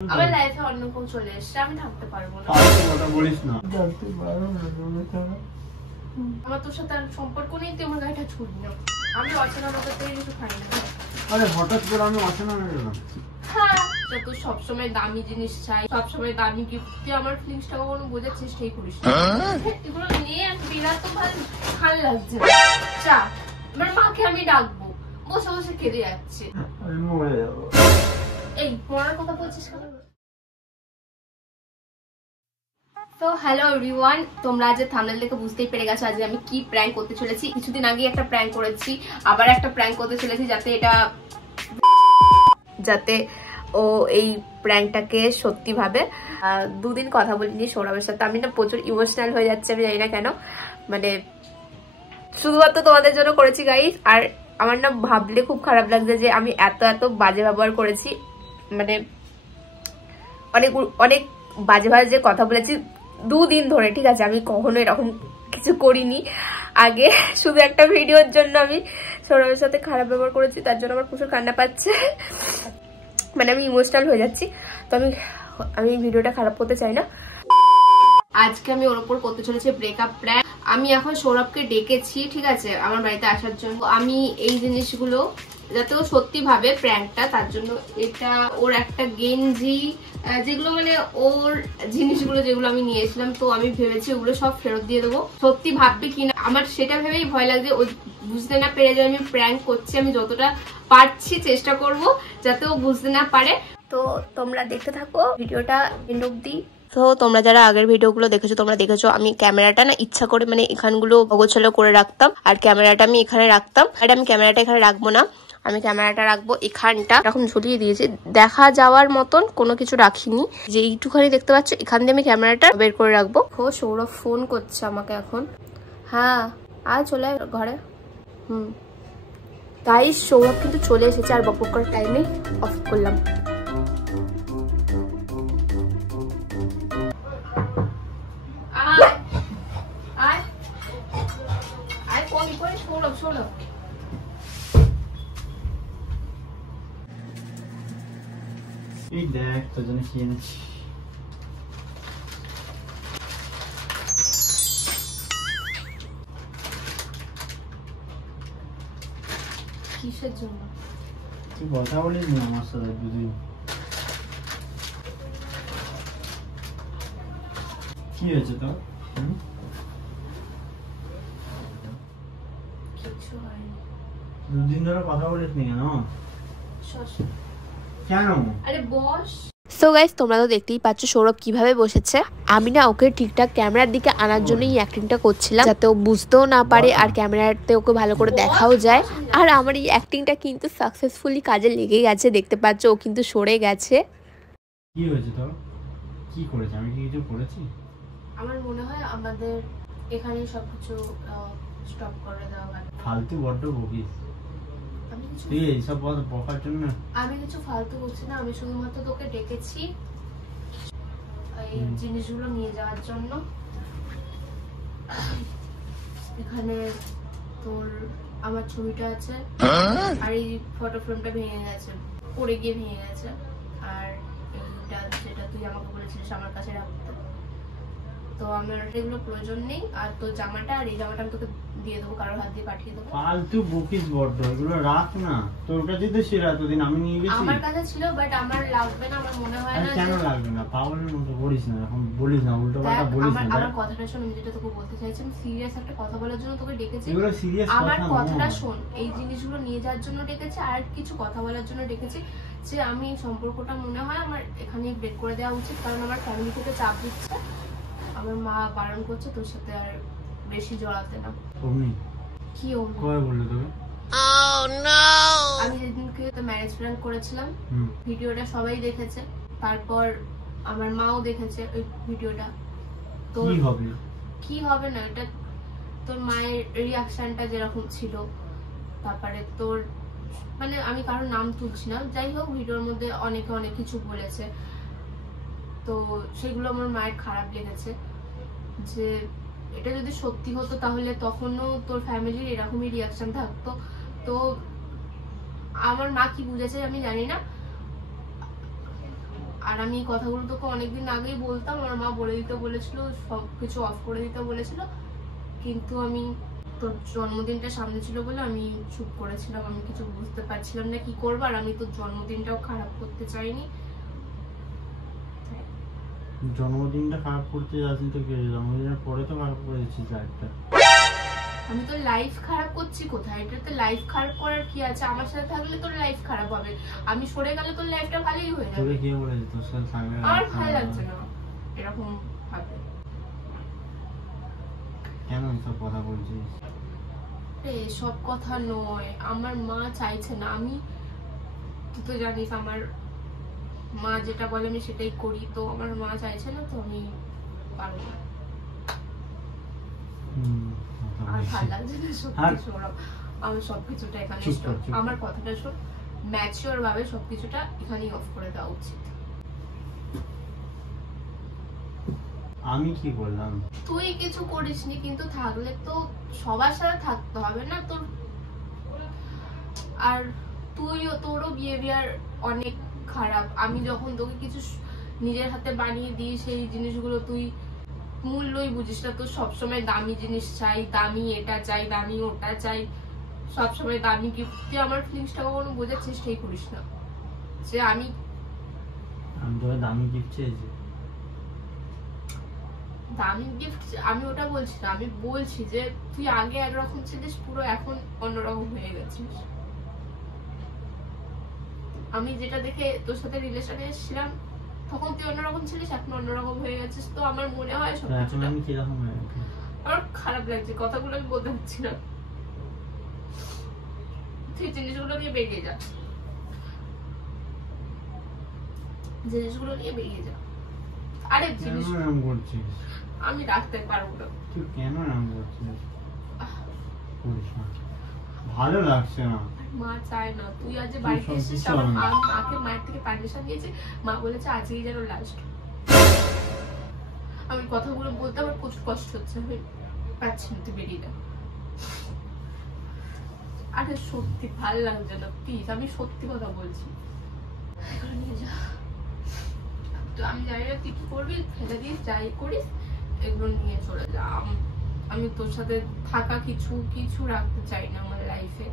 আমার লাইফে অন্য কেউ চলে এসছে, আমি থাকতে পারবো না। বলিস না, আমার তোর সাথে আর সম্পর্ক নেই, তুই আমার গাড়িটা ছুড়বি না। আমি অচেনা লোকের থেকে কিছু খাই না। আরে হঠাৎ করে আমি অচেনা হয়ে গেলাম। হ্যাঁ, তুই সবসময় দামি জিনিস চাই, সবসময় দামি গিফট, তুই আমার ফিলিংসটা কখনো বোঝার চেষ্টাই করিস না। এগুলো নিয়ে আর বিরাট তো ভালো লাগছে। চা, আমার মাকে আমি ডাকবো, বসে বসে কেঁদে যাচ্ছে। আমি মরে যাবো। এই মরার কথা বলছিস কেন? তো হ্যালো এভরিওয়ান, তোমরা আজ থাম্বনেল দেখে বুঝতেই পেরে গেছো আজ আমি কি প্র্যাঙ্ক করতে চলেছি। কিছুদিন আগে একটা প্র্যাঙ্ক করেছি, আবার একটা প্র্যাঙ্ক করতে চলেছি, যাতে ও এই প্র্যাঙ্কটাকে সত্যি ভাবে। দুদিন কথা বলিনি সৌরভের সাথে, আমি না প্রচুর ইমোশনাল হয়ে যাচ্ছে, আমি জানি না কেন। মানে শুধুমাত্র তোমাদের জন্য করেছি গাইস। আর আমার না ভাবলে খুব খারাপ লাগছে যে আমি এত বাজে ব্যবহার করেছি, মানে অনেক অনেক বাজে বাজে কথা বলেছি দুদিন ধরে, ঠিক আছে? আমি কখনো এরকম কিছু করিনি আগে। শুধু একটা ভিডিওর জন্য আমি সৌরভের সাথে খারাপ ব্যবহার করেছি, তার জন্য আমার প্রচুর কান্না পাচ্ছে, মানে আমি ইমোশনাল হয়ে যাচ্ছি। তো আমি ভিডিওটা খারাপ করতে চাই না। আজকে আমি ওর উপর করতে চলেছি ব্রেকআপ প্র্যাঙ্ক। আমি এখন সৌরভকে ডেকেছি, ঠিক আছে, আমার বাড়িতে আসার জন্য। আমি এই জিনিসগুলো যাতে ও সত্যি ভাবে প্র্যাঙ্কটা, তার জন্য এটা ওর একটা গেঞ্জি, যেগুলো মানে ওর জিনিসগুলো যেগুলো আমি নিয়েছিলাম, তো আমি ভেবেছি ওগুলো সব ফেরত দিয়ে দেবো। সত্যি ভাববে কিনা আমার সেটা ভেবেই ভয় লাগছে। ও বুঝতে না পেরে যে আমি প্র্যাঙ্ক করছি। আমি যতটা পারছি চেষ্টা করব যাতে ও বুঝতে না পারে। তো তোমরা দেখতে থাকো ভিডিওটা এন্ড অবধি। তো তোমরা যারা আগের ভিডিওগুলো দেখেছো, তোমরা দেখেছো আমি ক্যামেরাটা না ইচ্ছা করে মানে এখানগুলো অগোছালো করে রাখতাম, আর ক্যামেরাটা আমি এখানে রাখতাম। আর আমি ক্যামেরাটা এখানে রাখবো না, আমি ক্যামেরাটা রাখবো এখানটা, এখন ঝুলিয়ে দিয়েছি। দেখা যাওয়ার মতন কোনো কিছু রাখিনি, যে এইটুখানি দেখতে পাচ্ছ, এখান দিয়ে আমি ক্যামেরাটা বের করে রাখবো। সৌরভ ফোন করছে আমাকে এখন। হ্যাঁ আয়, চলে আয় ঘরে। তাই সৌরভ কিন্তু চলে এসেছে, আর বকবক করার টাইমে অফ করলাম। সৌরভ এই দেখ তোর জন্য কি এনেছি। কিসের জন্য? তুই কথা বলিস না আমার সাথে দুদিন। কি হয়েছে তোর? কিছু হয়নি। দুদিন ধরে কথা বলিস নি কেন? কেন? আরে বস। সো গাইস, তোমরা তো দেখতেই পাচ্ছ সৌরভ কিভাবে বসেছে। আমি না ওকে ঠিকঠাক ক্যামেরার দিকে আনার জন্যই অ্যাক্টিংটা করছিলাম, যাতে ও বুঝতেও না পারে আর ক্যামেরাতে ওকে ভালো করে দেখাও যায়। আর আমার এই অ্যাক্টিংটা কিন্তু সাকসেসফুলি কাজে লেগে গেছে, দেখতে পাচ্ছ ও কিন্তু সরে গেছে। কি হয়েছে তোর? কি করেছে? আমি কি কিছু করেছি? আমার মনে হয় আমাদের এখানে সবকিছু স্টপ করে দেওয়া ভালো। ফালতু বড্ড বকিস তুই এইসব বকার জন্য। আমি কিছু ফালতু বলছি না, আমি শুধুমাত্র তোকে ডেকেছি এই জিনিসগুলো নিয়ে যাওয়ার জন্য। এখানে তোর আমার ছবিটা আছে, আর এই ফটো ফ্রেমটা ভেঙে গেছে, পড়ে গিয়ে ভেঙে গেছে। আর এইটা যেটা তুই আমাকে বলেছিলিস আমার কাছে রাখতে, তো আমার এগুলো প্রয়োজন নেই। আর তোর জামাটা, আর এই জামাটা আমি তোকে দিয়ে দেবো, কারোর হাত দিয়ে পাঠিয়ে দেবো। ফালতু বকিস বড্ড, এগুলো রাখ না। তোর কাছে তো ছিল এতদিন, আমি নিয়ে গেছি। আমার কাছে ছিল, বাট আমার লাগবে না, আমার মনে হয় না। কেন লাগবে না? পাগলের মতো বলিস না, এখন বলিস না, উল্টো পাল্টা বলিস না। আমার কথাটা শোন, আমি যেটা তোকে বলতে চাইছি, আমি সিরিয়াস একটা কথা বলার জন্য তোকে ডেকেছি। এগুলো সিরিয়াস কথা না। আমার কথাটা শোন, এই জিনিসগুলো নিয়ে যাওয়ার জন্য ডেকেছি, আর কিছু কথা বলার জন্য ডেকেছি। যে আমি সম্পর্কটা মনে হয় আমার এখানে ব্রেক করে দেওয়া উচিত, কারণ আমার ফ্যামিলি থেকে চাপ দিচ্ছে। আমার মা বারণ করছে তোর সাথে আর বেশি জড়াতে না। কি কবে বললো তোকে? আমি যেদিনকে ম্যারেজ প্ল্যান করেছিলাম, ভিডিওটা সবাই দেখেছে, তারপর আমার মাও দেখেছে ওই ভিডিওটা। তো কি হবে না, এটা তোর মায়ের রিয়াকশনটা যেরকম ছিল, তারপরে তোর মানে আমি কারোর নাম তুলছি না, যাই হোক ভিডিওর মধ্যে অনেকে অনেক কিছু বলেছে, তো সেগুলো আমার মায়ের খারাপ লেগেছে। যে এটা যদি সত্যি হতো তাহলে তখনও তোর ফ্যামিলির এরকমই রিয়াকশন থাকতো। তো আমার মা কি বুঝেছে আমি জানি না, আর আমি এই কথাগুলো তোকে অনেকদিন আগেই বলতাম, আমার মা বলে দিতে বলেছিল, সবকিছু অফ করে দিতে বলেছিল, কিন্তু আমি তোর জন্মদিনটা সামনে ছিল বলে আমি চুপ করেছিলাম। আমি কিছু বুঝতে পারছিলাম না কি করবো, আর আমি তোর জন্মদিনটাও খারাপ করতে চাইনি। জন্মদিনটা খারাপ করতে যাচ্ছি তো, জন্মদিনের পরে তো খারাপ করেছিস একটা। আমি তো লাইফ খারাপ করছি কোথায়? এটাতে লাইফ খারাপ করার কি আছে? আমার সাথে থাকলে তোর লাইফ খারাপ হবে, আমি সরে গেলে তোর লাইফটা ভালোই হয়ে যাবে। তোরে কে বলেছে তোর সাথে থাকলে? আর ভালো লাগছে না এরকম ভাবে। কেন এসব কথা বলছিস? সব কথা নয়, আমার মা চাইছে না। আমি, তুই তো জানিস আমার মা যেটা বলে আমি সেটাই করি, তো আমার মা চাইছে না, তো আমি পারবো না। আর ভালো লাগছে না সত্যি সৌরভ, আমি সবকিছুটা এখানে, আমার কথাটা শোন, ম্যাচিওর ভাবে সবকিছুটা এখানেই অফ করে দেওয়া উচিত। আমি কি করলাম? তুই কিছু করিসনি, কিন্তু থাকলে তো সবার সাথে থাকতে হবে না তোর। আর তোরও বিহেভিয়ার অনেক খারাপ। আমি যখন তোকে কিছু নিজের হাতে বানিয়ে দিই, সেই জিনিসগুলো তুই মূল্যই বুঝিস না। তোর সবসময় দামি জিনিস চাই, দামি এটা চাই, দামি ওটা চাই, সবসময় দামি গিফট। তুই আমার ফিলিংসটা কখনো বোঝার চেষ্টাই করিস না যে আমি তোকে দামি গিফট চেয়েছি। দামি গিফট আমি ওটা বলছি না, আমি বলছি যে তুই আগে একরকম ছিলিস, পুরো এখন অন্যরকম হয়ে গেছিস। আমি যেটা দেখে তোর সাথে রিলেশনে এসেছিলাম তখন তুই অন্যরকম ছিলিস, এখন অন্যরকম হয়ে গেছিস। তো আমার মনে হয় আমার খারাপ লাগছে, কথাগুলো আমি বলতে পারছি না। তুই জিনিসগুলো নিয়ে বেরিয়ে যা, জিনিসগুলো নিয়ে বেরিয়ে যা। আরে জিনিস আমি রাখতে পারবো না। তুই কেন নাম করছিস? ভালো লাগছে না। মা চায় না তুই আজ বাড়িতে এসেছিস। আমার মাকে মায়ের থেকে পারমিশন দিয়েছে, মা বলেছে আজকেই যেন লাস্ট। আমি কথাগুলো বলতে আমার প্রচুর কষ্ট হচ্ছে, আমি পাচ্ছি না, তুই বেরিয়ে যা। আরে সত্যি ভালো লাগছে না, প্লিজ, আমি সত্যি কথা বলছি। নিয়ে যা। তো আমি জানি না তুই কি করবি, ফেলে দিস, যাই করিস, এগুলো নিয়ে চলে যা। আমি তোর সাথে থাকা কিছু রাখতে চাই না আমার লাইফে।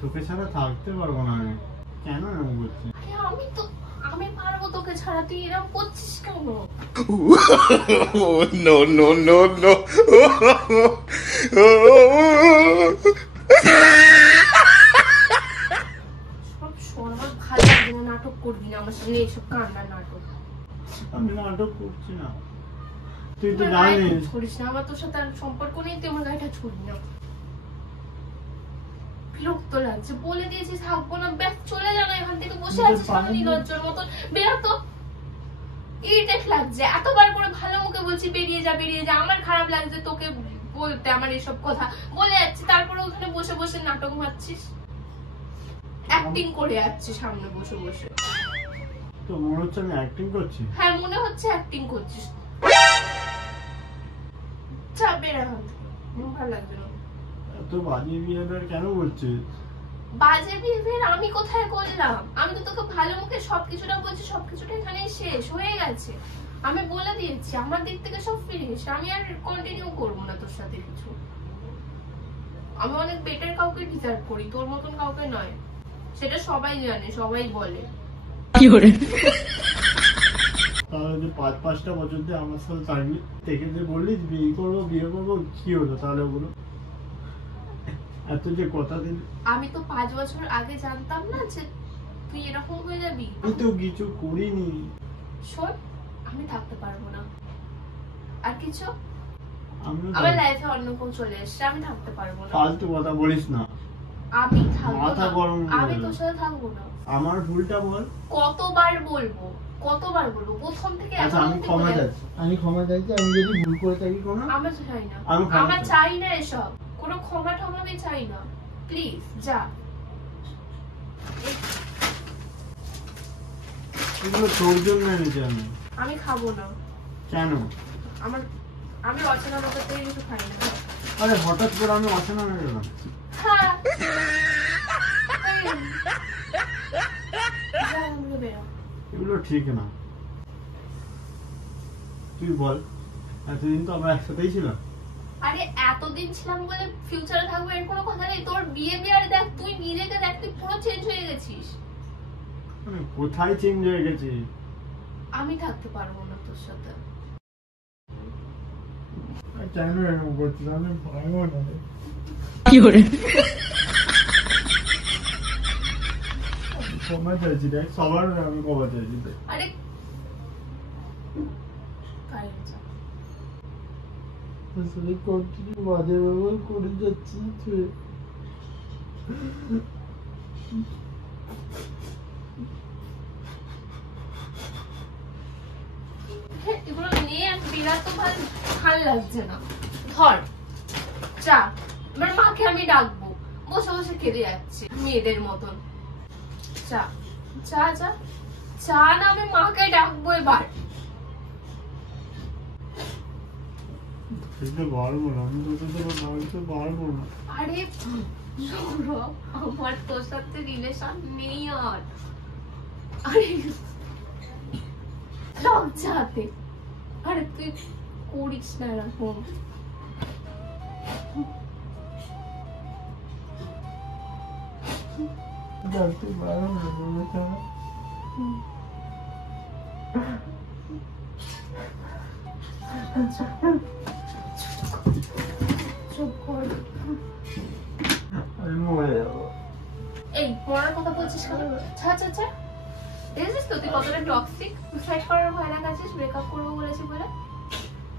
তোকে ছাড়া থাকতে পারবো না আমি। কেন এরকম করছিস? আমি পারবো তোকে ছাড়া, তুই এরকম করছিস কেন? No, no, no, no. সব সর্ব ভালো লাগবে না, নাটক করবি না আমার সামনে, এইসব কান্নার নাটক। আমি নাটক করছি না, তুই তো জানিস। করিস না, আমার তোর সাথে আর সম্পর্ক নেই, তুই আমার গাড়িটা ছুড়বি না। বিরক্ত লাগছে, বলে দিয়েছিস থাকবো না, ব্যাস চলে যা না এখান থেকে। বসে আছিস কেন নির্লজ্জের মতন? বেরো তো, ইরিটেট লাগছে। এতবার করে ভালো মুখে বলছি বেরিয়ে যা বেরিয়ে যা, আমার খারাপ লাগছে তোকে বলতে আমার এসব কথা বলে যাচ্ছি, তারপরে ওখানে বসে বসে নাটক মারছিস, অ্যাক্টিং করে যাচ্ছিস সামনে বসে বসে। তো মনে হচ্ছে আমি অ্যাক্টিং করছি? হ্যাঁ মনে হচ্ছে অ্যাক্টিং করছিস। চা বের এখান থেকে, ভালো লাগছে না। এত বাজে বিহেভিয়ার কেন করছিস? বাজে বিহেভিয়ার আমি কোথায় করলাম? আমি তো তোকে ভালো মুখে সবকিছুটা বলছি, সবকিছুটা এখানে শেষ হয়ে গেছে। আমি বলে দিয়েছি আমার দিক থেকে সব ফিনিশ, আমি আর কন্টিনিউ করবো না তোর সাথে কিছু। আমি অনেক বেটার কাউকে ডিজার্ভ করি, তোর মতন কাউকে নয়, সেটা সবাই জানে, সবাই বলে। কি করে তাহলে যে 5-5টা বছর ধরে আমার সাথে থাকবি, থেকে যে বললি বিয়ে করবো, কি হলো তাহলে ওগুলো? এত যে কথা দিন, আমি তো 5 বছর আগে জানতাম না যে তুই এরকম হয়ে যাবি। আমি তো কিছু করিনি। শোন, আমি থাকতে পারবো না। আর কিছু আমার লাইফে অন্য কেউ চলে এসছে, আমি থাকতে পারবো না। ফালতু কথা বলিস না, আমি থাকবো মাথা না, গরম। আমি তোর সাথে থাকবো না। আমার ভুলটা বল। কতবার বলবো প্রথম থেকে আচ্ছা আমি ক্ষমা চাইছি, আমি যদি ভুল করে থাকি কোনো। আমার চাই না, আমি আমার চাই না এসব, কোনো ক্ষমা টমা আমি চাই না, প্লিজ যা। এগুলো তোর জন্য এনেছি আমি খাবো না। কেন? আমি অচেনা লোকের থেকে কিছু খাই না। আরে হঠাৎ করে আমি অচেনা হয়ে গেলাম। হ্যাঁ থেকে বেরো। এগুলো ঠিক না। তুই বল, এতদিন তো আমরা একসাথেই ছিলাম। আরে এতদিন ছিলাম বলে ফিউচারে থাকবো এর কোনো কথা নেই। তোর বিহেভিয়ার দেখ, তুই নিজেকে দেখ, তুই পুরো চেঞ্জ হয়ে গেছিস। কোথায় চেঞ্জ হয়ে গেছি? আমি থাকতে পারবো না তোর সাথে। কেন এরকম করছিস? আমি পারবো না। ক্ষমা চাইছি দেখ, সবার আমি ক্ষমা চাইছি দেখ। আরে কারেন্ট যা। আসলে কন্টিনিউ বাজে ব্যবহার করে যাচ্ছিস তুই। এগুলো নিয়ে আর বিরাট তো ভাল লাগছে না। ধর চা, এবার মাকে আমি ডাকবো। বসে বসে কেঁদে যাচ্ছে মেয়েদের মতন। চা চা চা চা না, আমি মাকে ডাকবো এবার। খেতে পারবো না, আমি তোকে তো ডাকতে পারবো না। আরে সৌরভ, আমার তোর সাথে রিলেশন নেই আর। আরে লজ্জাতে। আরে তুই করিস না এরকম। ডাকতে পারবো না তোকে ছাড়া। চুপ কর। আমি মরে যাবো। এই পড়ার কথা বলছিস কেন? ছা ছা ছা। দেখেছিস তো তুই কতটা টক্সিক। সুসাইড করার ভয় লাগাচ্ছিস ব্রেকআপ করবো বলেছি বলে।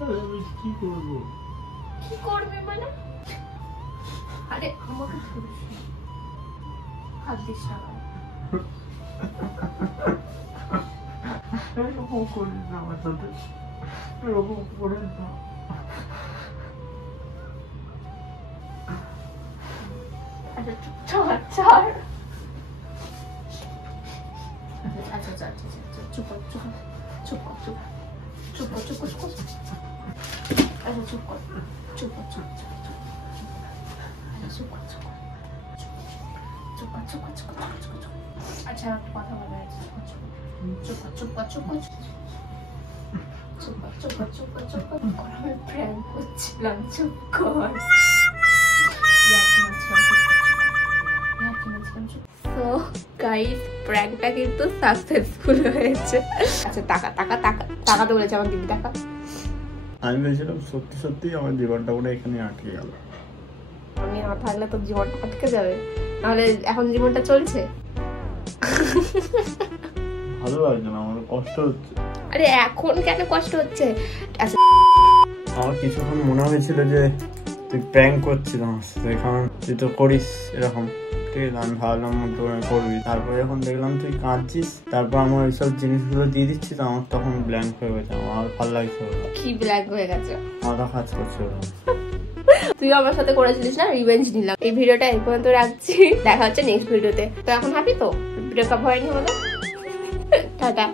আমি কি করবো? কি করবি মানে? আরে আমাকে ধরিস না, হাত দিস না। এরকম করিস না আমার সাথে, এরকম করিস না। আচ্ছা চুপ ছাড়। আচ্ছা আচ্ছা আচ্ছা চুপ কর চুপ কর চুপ কর চুপ চুপ কর চুপ কর চুপ কর। আচ্ছা চুপ কর চুপ কর চুপ চুপ চুপ। আচ্ছা চুপ কর চুপ কর চুপ কর চুপ কর চুপ কর চুপ কর। আচ্ছা একটা কথা বলা আছে, চুপ কর চুপ কর চুপ কর চুপ কর চুপ কর চুপ কর চুপ কর চুপ কর। আমি প্র্যাঙ্ক করছিলাম, চুপ কর। সো গাইস, প্র্যাঙ্কটা কিন্তু সাকসেসফুল হয়েছে। আচ্ছা টাকা টাকা টাকা টাকাতে বলেছে আমার দিদি টাকা। আমি বলছিলাম সত্যি সত্যি আমার জীবনটা পুরো এখানে আটকে গেল। আমি না থাকলে তো জীবনটা আটকে যাবে, নাহলে এখন জীবনটা চলছে। ভালো লাগছে না, আমার কষ্ট হচ্ছে। আরে এখন কেন কষ্ট হচ্ছে? আচ্ছা আমার কিছুক্ষণ মনে হয়েছিল যে তুই প্র্যাঙ্ক করছিস আমার সাথে, কারণ তুই তো করিস এরকম, ঠিক আছে? আমি ভাবলাম তুই করবি, তারপরে যখন দেখলাম তুই কাঁদছিস, তারপর আমার ওইসব জিনিসগুলো দিয়ে দিচ্ছিস, আমার তখন ব্ল্যাঙ্ক হয়ে গেছে। আমার ভালো লাগছে, কি ব্ল্যাক হয়ে গেছে, মাথা কাজ করছে। তুই আমার সাথে করেছিলিস না, রিভেঞ্জ নিলাম। এই ভিডিওটা এই পর্যন্ত রাখছি, দেখা হচ্ছে নেক্সট ভিডিওতে। তো এখন হ্যাপি তো? ব্রেকআপ হয়নি হলো? টাটা।